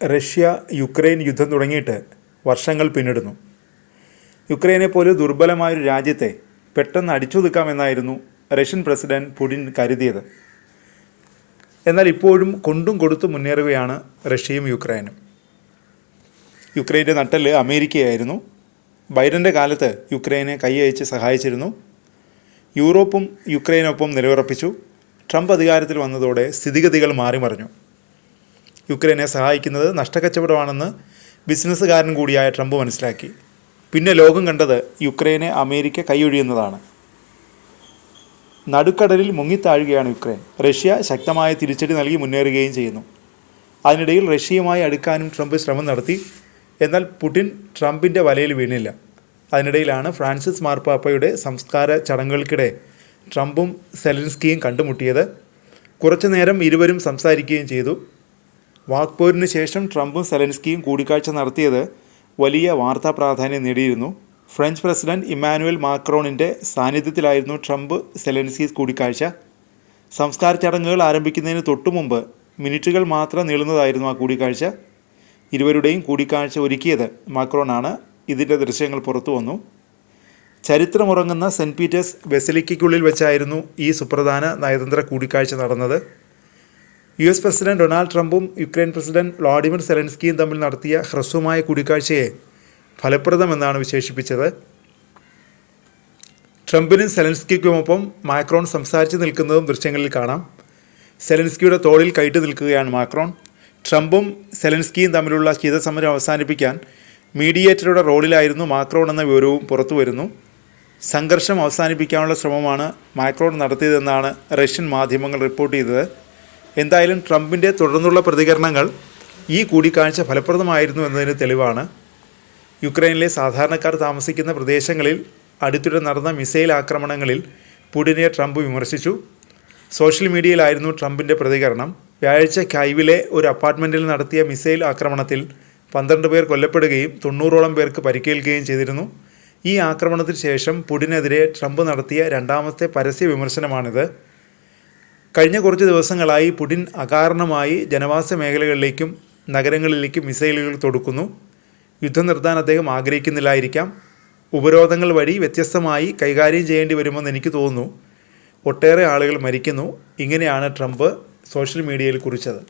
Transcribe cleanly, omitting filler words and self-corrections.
Russia Ukraine യുദ്ധം തുടങ്ങിയിട്ട് വർഷങ്ങൾ പിന്നിടുന്നു. യുക്രൈനെ പോലെ ദുർബലമായൊരു രാജ്യത്തെ പെട്ടെന്ന് അടിച്ചൊതുക്കാമെന്നായിരുന്നു റഷ്യൻ പ്രസിഡന്റ് പുടിൻ കരുതിയത്. എന്നാൽ ഇപ്പോഴും കൊണ്ടും കൊടുത്തും മുന്നേറുകയാണ് റഷ്യയും യുക്രൈനും. യുക്രൈൻ്റെ നട്ടെല്ല് അമേരിക്കയായിരുന്നു. ബൈഡൻ്റെ കാലത്ത് യുക്രൈനെ കൈയയച്ച് സഹായിച്ചിരുന്നു. യൂറോപ്പും യുക്രൈനൊപ്പം നിലയുറപ്പിച്ചു. ട്രംപ് അധികാരത്തിൽ വന്നതോടെ സ്ഥിതിഗതികൾ മാറിമറിഞ്ഞു. യുക്രൈനെ സഹായിക്കുന്നത് നഷ്ടക്കച്ചവടമാണെന്ന് ബിസിനസ്സുകാരൻ കൂടിയായ ട്രംപ് മനസ്സിലാക്കി. പിന്നെ ലോകം കണ്ടത് യുക്രൈനെ അമേരിക്ക കൈയൊഴിയുന്നതാണ്. നടുക്കടലിൽ മുങ്ങിത്താഴുകയാണ് യുക്രൈൻ. റഷ്യ ശക്തമായ തിരിച്ചടി നൽകി മുന്നേറുകയും ചെയ്യുന്നു. അതിനിടയിൽ റഷ്യയുമായി അടുക്കാനും ട്രംപ് ശ്രമം നടത്തി. എന്നാൽ പുടിൻ ട്രംപിൻ്റെ വലയിൽ വീണില്ല. അതിനിടയിലാണ് ഫ്രാൻസിസ് മാർപ്പാപ്പയുടെ സംസ്കാര ചടങ്ങുകൾക്കിടെ ട്രംപും സെലൻസ്കിയും കണ്ടുമുട്ടിയത്. കുറച്ചു നേരം ഇരുവരും സംസാരിക്കുകയും ചെയ്തു. വാക്പോരിന് ശേഷം ട്രംപും സെലൻസ്കിയും കൂടിക്കാഴ്ച നടത്തിയത് വലിയ വാർത്താ പ്രാധാന്യം നേടിയിരുന്നു. ഫ്രഞ്ച് പ്രസിഡന്റ് ഇമ്മാനുവൽ മാക്രോണിൻ്റെ സാന്നിധ്യത്തിലായിരുന്നു ട്രംപ് സെലൻസ്കി കൂടിക്കാഴ്ച. സംസ്കാര ചടങ്ങുകൾ ആരംഭിക്കുന്നതിന് തൊട്ടുമുമ്പ് മിനിറ്റുകൾ മാത്രം നീളുന്നതായിരുന്നു ആ കൂടിക്കാഴ്ച. ഇരുവരുടെയും കൂടിക്കാഴ്ച ഒരുക്കിയത് മാക്രോണാണ്. ഇതിൻ്റെ ദൃശ്യങ്ങൾ പുറത്തു വന്നു. ചരിത്രമുറങ്ങുന്ന സെൻറ്റ് പീറ്റേഴ്സ് ബസിലിക്കയ്ക്കുള്ളിൽ വെച്ചായിരുന്നു ഈ സുപ്രധാന നയതന്ത്ര കൂടിക്കാഴ്ച നടന്നത്. US പ്രസിഡന്റ് ഡൊണാൾഡ് ട്രംപും യുക്രൈൻ പ്രസിഡന്റ് വ്ളാഡിമിർ സെലൻസ്കിയും തമ്മിൽ നടത്തിയ ഹ്രസ്വമായ കൂടിക്കാഴ്ചയെ ഫലപ്രദമെന്നാണ് വിശേഷിപ്പിച്ചത്. ട്രംപിനും സെലൻസ്കിക്കുമൊപ്പം മാക്രോൺ സംസാരിച്ച് നിൽക്കുന്നതും ദൃശ്യങ്ങളിൽ കാണാം. സെലൻസ്കിയുടെ തോളിൽ കയറ്റി നിൽക്കുകയാണ് മാക്രോൺ. ട്രംപും സെലൻസ്കിയും തമ്മിലുള്ള ശീതസമരം അവസാനിപ്പിക്കാൻ മീഡിയേറ്ററുടെ റോളിലായിരുന്നു മാക്രോൺ എന്ന വിവരവും പുറത്തു വരുന്നു. സംഘർഷം അവസാനിപ്പിക്കാനുള്ള ശ്രമമാണ് മാക്രോൺ നടത്തിയതെന്നാണ് റഷ്യൻ മാധ്യമങ്ങൾ റിപ്പോർട്ട് ചെയ്തത്. എന്തായാലും ട്രംപിൻ്റെ തുടർന്നുള്ള പ്രതികരണങ്ങൾ ഈ കൂടിക്കാഴ്ച ഫലപ്രദമായിരുന്നു എന്നതിന് തെളിവാണ്. യുക്രൈനിലെ സാധാരണക്കാർ താമസിക്കുന്ന പ്രദേശങ്ങളിൽ അടുത്തിടെ നടന്ന മിസൈൽ ആക്രമണങ്ങളിൽ പുടിനെ ട്രംപ് വിമർശിച്ചു. സോഷ്യൽ മീഡിയയിലായിരുന്നു ട്രംപിൻ്റെ പ്രതികരണം. വ്യാഴാഴ്ച കൈവിലെ ഒരു അപ്പാർട്ട്മെൻറ്റിൽ നടത്തിയ മിസൈൽ ആക്രമണത്തിൽ 12 പേർ കൊല്ലപ്പെടുകയും 90ഓളം പേർക്ക് പരിക്കേൽക്കുകയും ചെയ്തിരുന്നു. ഈ ആക്രമണത്തിന് ശേഷം പുടിനെതിരെ ട്രംപ് നടത്തിയ രണ്ടാമത്തെ പരസ്യ വിമർശനമാണിത്. കഴിഞ്ഞ കുറച്ച് ദിവസങ്ങളായി പുടിൻ അകാരണമായി ജനവാസ മേഖലകളിലേക്കും നഗരങ്ങളിലേക്കും മിസൈലുകൾ തൊടുക്കുന്നു. യുദ്ധം നിർത്താൻ അദ്ദേഹം ആഗ്രഹിക്കുന്നില്ലായിരിക്കാം. ഉപരോധങ്ങൾ വഴി വ്യത്യസ്തമായി കൈകാര്യം ചെയ്യേണ്ടി വരുമെന്ന് എനിക്ക് തോന്നുന്നു. ഒട്ടേറെ ആളുകൾ മരിക്കുന്നു. ഇങ്ങനെയാണ് ട്രംപ് സോഷ്യൽ മീഡിയയിൽ കുറിച്ചത്.